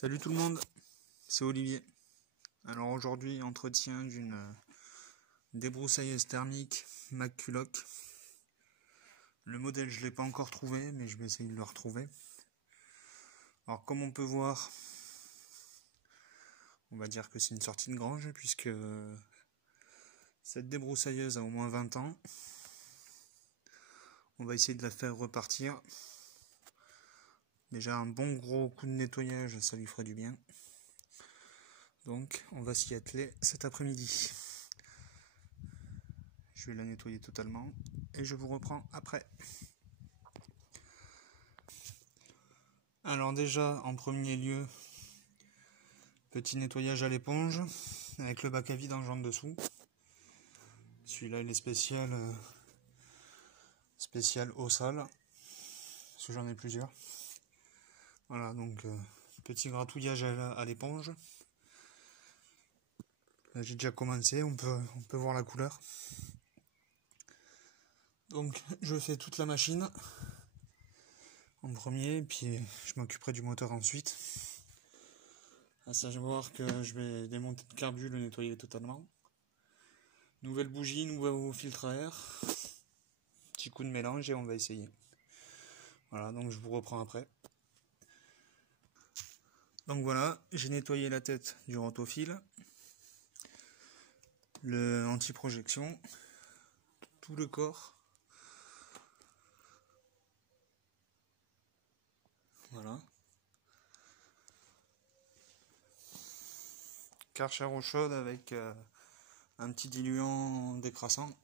Salut tout le monde, c'est Olivier. Alors aujourd'hui, entretien d'une débroussailleuse thermique McCulloch. Le modèle, je ne l'ai pas encore trouvé, mais je vais essayer de le retrouver. Alors comme on peut voir, on va dire que c'est une sortie de grange, puisque cette débroussailleuse a au moins 20 ans. On va essayer de la faire repartir. Déjà un bon gros coup de nettoyage, ça lui ferait du bien. Donc on va s'y atteler cet après-midi. Je vais la nettoyer totalement et je vous reprends après. Alors déjà, en premier lieu, petit nettoyage à l'éponge avec le bac à vide en joint dessous. Celui-là il est spécial eau sale, parce que j'en ai plusieurs. Voilà, donc petit gratouillage à l'éponge. Là j'ai déjà commencé, on peut voir la couleur. Donc je fais toute la machine en premier, puis je m'occuperai du moteur ensuite. À savoir que je vais démonter le carbu, le nettoyer totalement. Nouvelle bougie, nouveau filtre à air. Petit coup de mélange et on va essayer. Voilà, donc je vous reprends après. Donc voilà, j'ai nettoyé la tête du rotofil, le anti-projection, tout le corps. Voilà. Karcher eau chaude avec un petit diluant décrassant.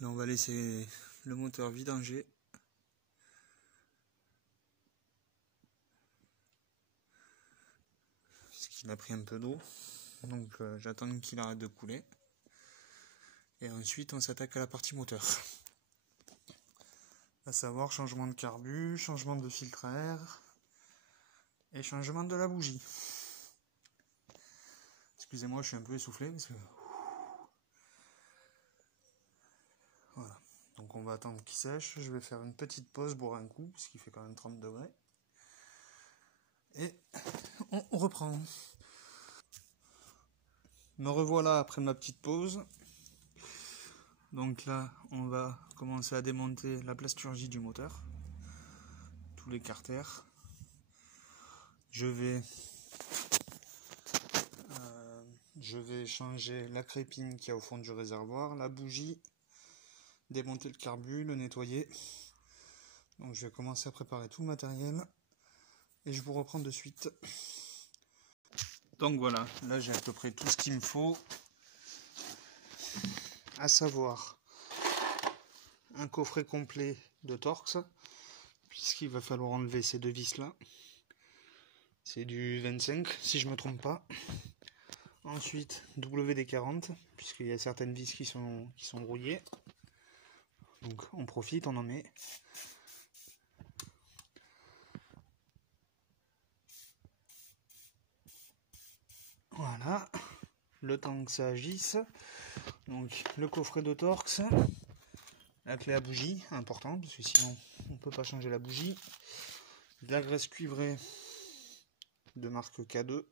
Là on va laisser le moteur vidanger. Puisqu'il a pris un peu d'eau. Donc j'attends qu'il arrête de couler. Et ensuite on s'attaque à la partie moteur. À savoir changement de carbu, changement de filtre à air et changement de la bougie. Excusez-moi, je suis un peu essoufflé parce que... Voilà. Donc on va attendre qu'il sèche. Je vais faire une petite pause, boire un coup, parce qu'il fait quand même 30 degrés. Et on reprend. Me revoilà après ma petite pause. Donc là, on va commencer à démonter la plasturgie du moteur. Tous les carters. Je vais changer la crépine qu'il y a au fond du réservoir, la bougie, démonter le carbu, le nettoyer. Donc je vais commencer à préparer tout le matériel et je vous reprends de suite. Donc voilà, là j'ai à peu près tout ce qu'il me faut, à savoir un coffret complet de Torx, puisqu'il va falloir enlever ces deux vis là. C'est du 25 si je me trompe pas. Ensuite WD-40, puisqu'il y a certaines vis qui sont rouillées. Donc on profite, on en met. Voilà, le temps que ça agisse. Donc le coffret de Torx, la clé à bougie, important, parce que sinon on ne peut pas changer la bougie. De la graisse cuivrée de marque K2.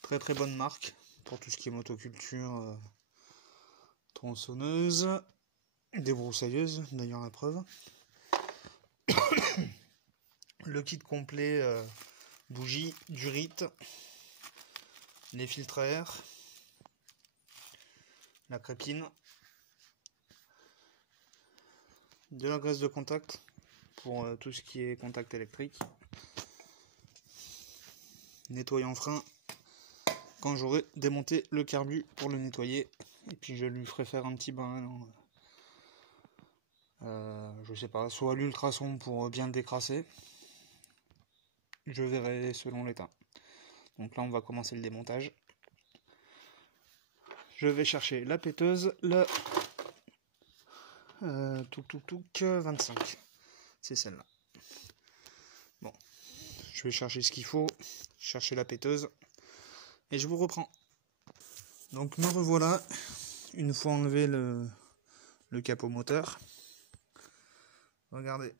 Très très bonne marque pour tout ce qui est motoculture, tronçonneuse, débroussailleuse, d'ailleurs la preuve. Le kit complet bougie, durite, les filtres à air, la crépine, de la graisse de contact pour tout ce qui est contact électrique, nettoyant frein quand j'aurai démonté le carbu pour le nettoyer, et puis je lui ferai faire un petit bain je sais pas, soit à l'ultrason pour bien le décrasser, je verrai selon l'état. Donc là on va commencer le démontage. Je vais chercher la péteuse, le 25, c'est celle-là. Bon, je vais chercher ce qu'il faut, chercher la péteuse, et je vous reprends. Donc me revoilà, une fois enlevé le capot moteur. Regardez.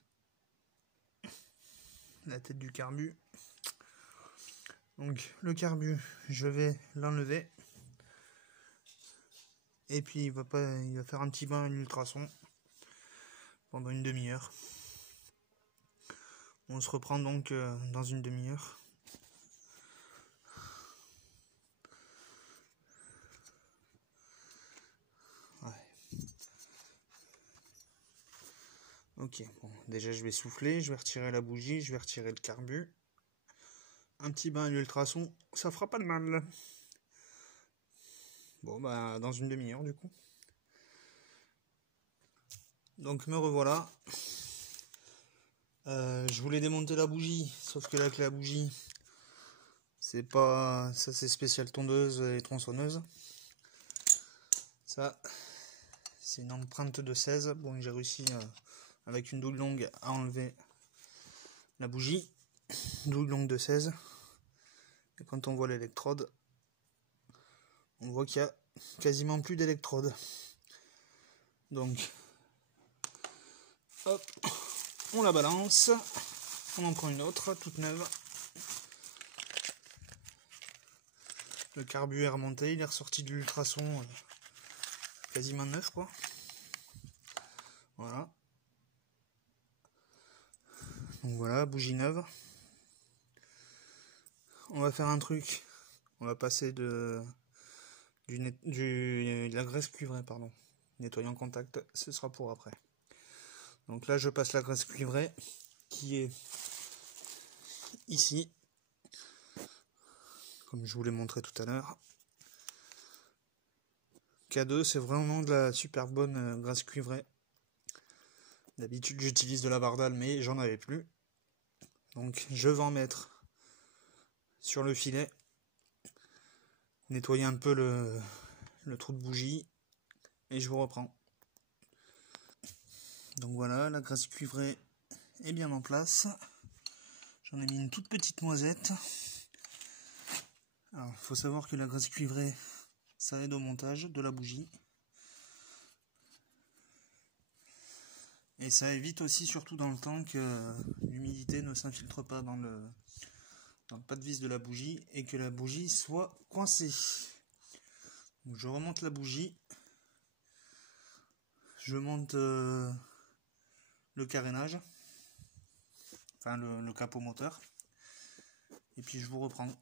la tête du carbu. Donc le carbu, je vais l'enlever. Et puis il va faire un petit bain à l'ultrason pendant une demi-heure. On se reprend donc dans une demi-heure. Ok, bon, déjà je vais souffler, je vais retirer la bougie, je vais retirer le carbu. Un petit bain à l'ultrason, ça fera pas de mal. Bon, bah dans une demi-heure du coup. Donc me revoilà. Je voulais démonter la bougie, sauf que là avec la bougie, c'est pas... Ça c'est spécial tondeuse et tronçonneuse. Ça, c'est une empreinte de 16. Bon, j'ai réussi avec une douille longue à enlever la bougie. Douille longue de 16. Et quand on voit l'électrode, on voit qu'il y a quasiment plus d'électrode. Donc, hop, on la balance. On en prend une autre, toute neuve. Le carbu est remonté, il est ressorti de l'ultrason quasiment neuf, quoi. Voilà. Donc voilà, bougie neuve. On va faire un truc. On va passer de la graisse cuivrée, pardon. Nettoyant contact, ce sera pour après. Donc là, je passe la graisse cuivrée qui est ici, comme je vous l'ai montré tout à l'heure. K2, c'est vraiment de la super bonne graisse cuivrée. D'habitude, j'utilise de la Bardal, mais j'en avais plus. Donc, je vais en mettre sur le filet. Nettoyer un peu le trou de bougie. Et je vous reprends. Donc voilà, la graisse cuivrée est bien en place. J'en ai mis une toute petite noisette. Alors, il faut savoir que la graisse cuivrée, ça aide au montage de la bougie. Et ça évite aussi, surtout dans le temps, que l'humidité ne s'infiltre pas dans le pas de vis de la bougie et que la bougie soit coincée. Donc je remonte la bougie. Je monte le carénage. Enfin le capot moteur. Et puis je vous reprends.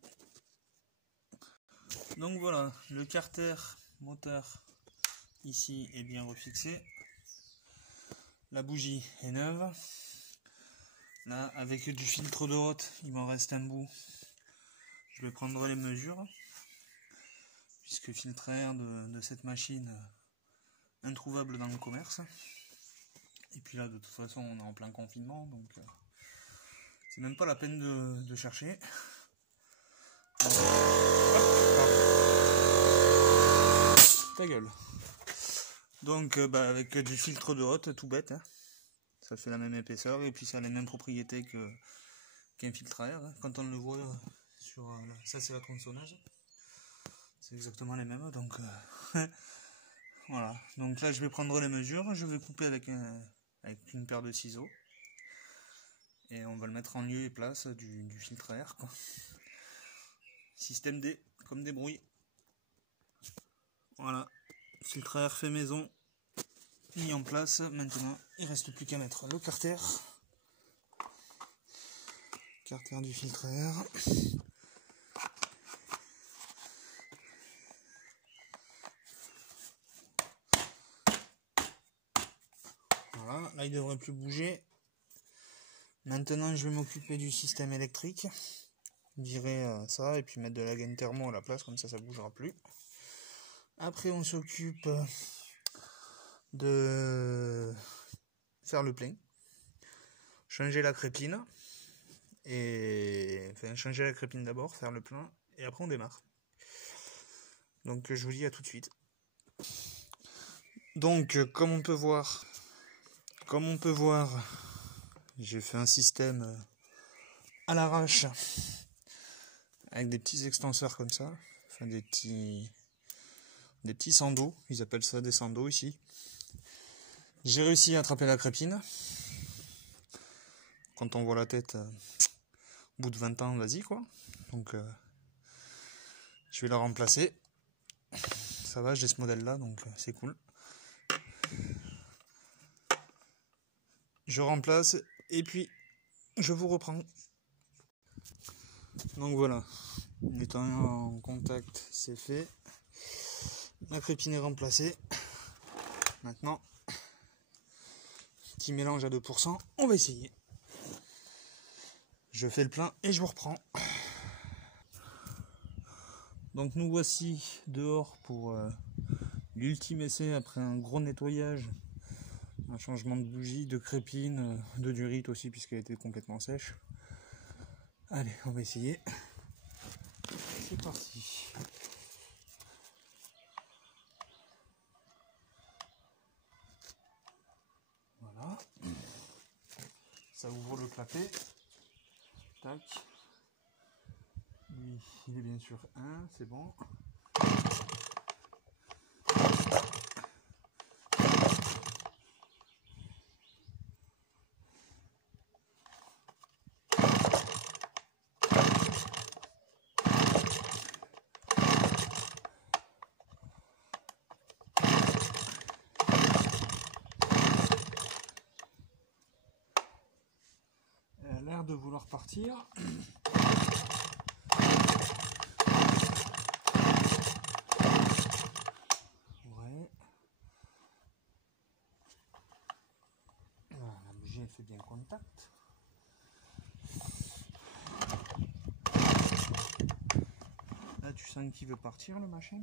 Donc voilà, le carter moteur ici est bien refixé. La bougie est neuve. Là, avec du filtre de haute, il m'en reste un bout. Je vais prendre les mesures. Puisque filtre à air de cette machine, introuvable dans le commerce. Et puis là, de toute façon, on est en plein confinement, donc c'est même pas la peine de chercher. Ta gueule. Donc avec du filtre de haute, tout bête, hein. Ça fait la même épaisseur et puis ça a les mêmes propriétés qu'un filtre à air, hein. Quand on le voit sur ça, c'est la tronçonneuse, c'est exactement les mêmes. Donc voilà. Donc là, je vais prendre les mesures, je vais couper avec une paire de ciseaux et on va le mettre en lieu et place du filtre à air, quoi. Système D, comme des brouilles. Voilà, filtre à air fait maison, mis en place. Maintenant, il ne reste plus qu'à mettre le carter. Carter du filtre à air. Voilà, là il ne devrait plus bouger. Maintenant, je vais m'occuper du système électrique. Virer ça et puis mettre de la gaine thermo à la place, comme ça, ça ne bougera plus. Après, on s'occupe de faire le plein, changer la crépine, changer la crépine d'abord, faire le plein, et après on démarre. Donc je vous dis à tout de suite. Donc comme on peut voir, j'ai fait un système à l'arrache avec des petits extenseurs comme ça, enfin des petits sandos, ils appellent ça des sandos ici. J'ai réussi à attraper la crépine. Quand on voit la tête, Au bout de 20 ans, vas-y quoi. Donc je vais la remplacer. Ça va, j'ai ce modèle là, donc c'est cool. Je remplace et puis je vous reprends. Donc voilà, nettoyant en contact, c'est fait. La crépine est remplacée. Maintenant, petit mélange à 2%, on va essayer. Je fais le plein et je vous reprends. Donc nous voici dehors pour l'ultime essai après un gros nettoyage, un changement de bougie, de crépine, de durite aussi puisqu'elle était complètement sèche. Allez, on va essayer. C'est parti. Voilà. Ça ouvre le clapet. Tac. Lui, il est bien sûr 1, c'est bon. Elle a l'air de vouloir partir. Ouais. Voilà, la bougie elle fait bien contact. Là tu sens qu'il veut partir le machin.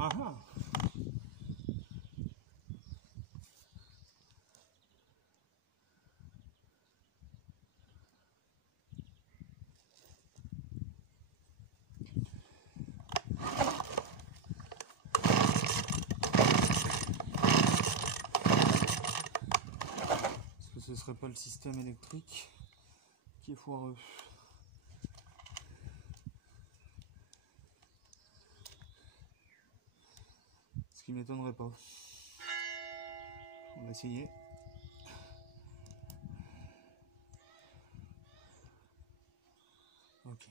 Ah ah. Est-ce que ce serait pas le système électrique qui est foireux? Ce qui m'étonnerait pas. On va essayer. Ok.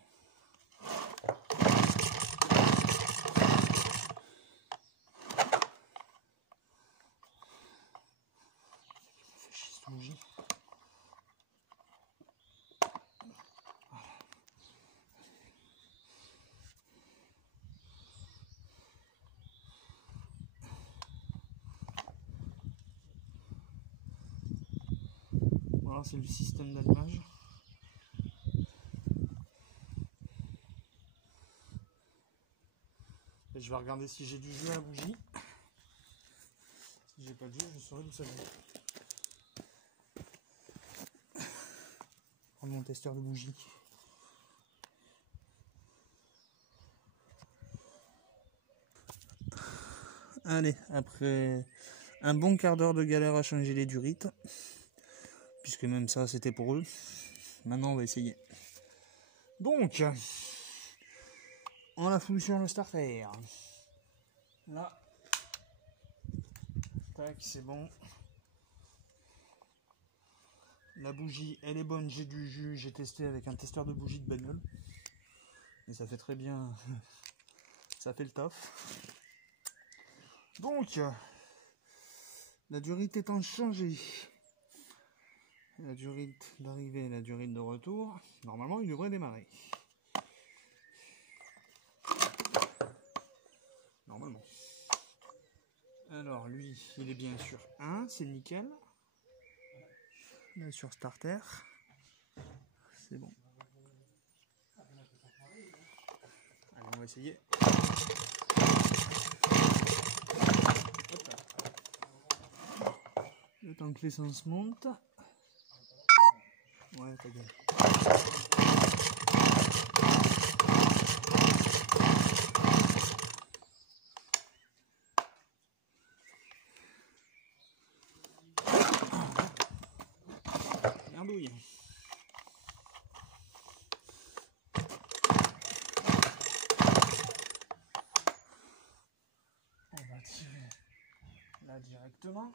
Ça fait chier cette bougie. Voilà, c'est le système d'allumage. Et je vais regarder si j'ai du jus à la bougie. Si j'ai pas de jus, je saurai d'où ça vient. Prendre mon testeur de bougie. Allez, après un bon quart d'heure de galère à changer les durites, puisque même ça c'était pour eux, maintenant on va essayer. Donc, on la fout sur le starter. Là, tac, c'est bon. La bougie, elle est bonne, j'ai du jus, j'ai testé avec un testeur de bougie de bagnole. Et ça fait très bien, ça fait le taf. Donc, la durite étant changée, la durite d'arrivée, la durite de retour, normalement il devrait démarrer. Normalement. Alors lui, il est bien sûr 1, c'est nickel. Là sur starter, c'est bon. Allez, on va essayer. Hop là. Le temps que l'essence monte. Ouais, ta gueule. merdouille. On va tirer là directement.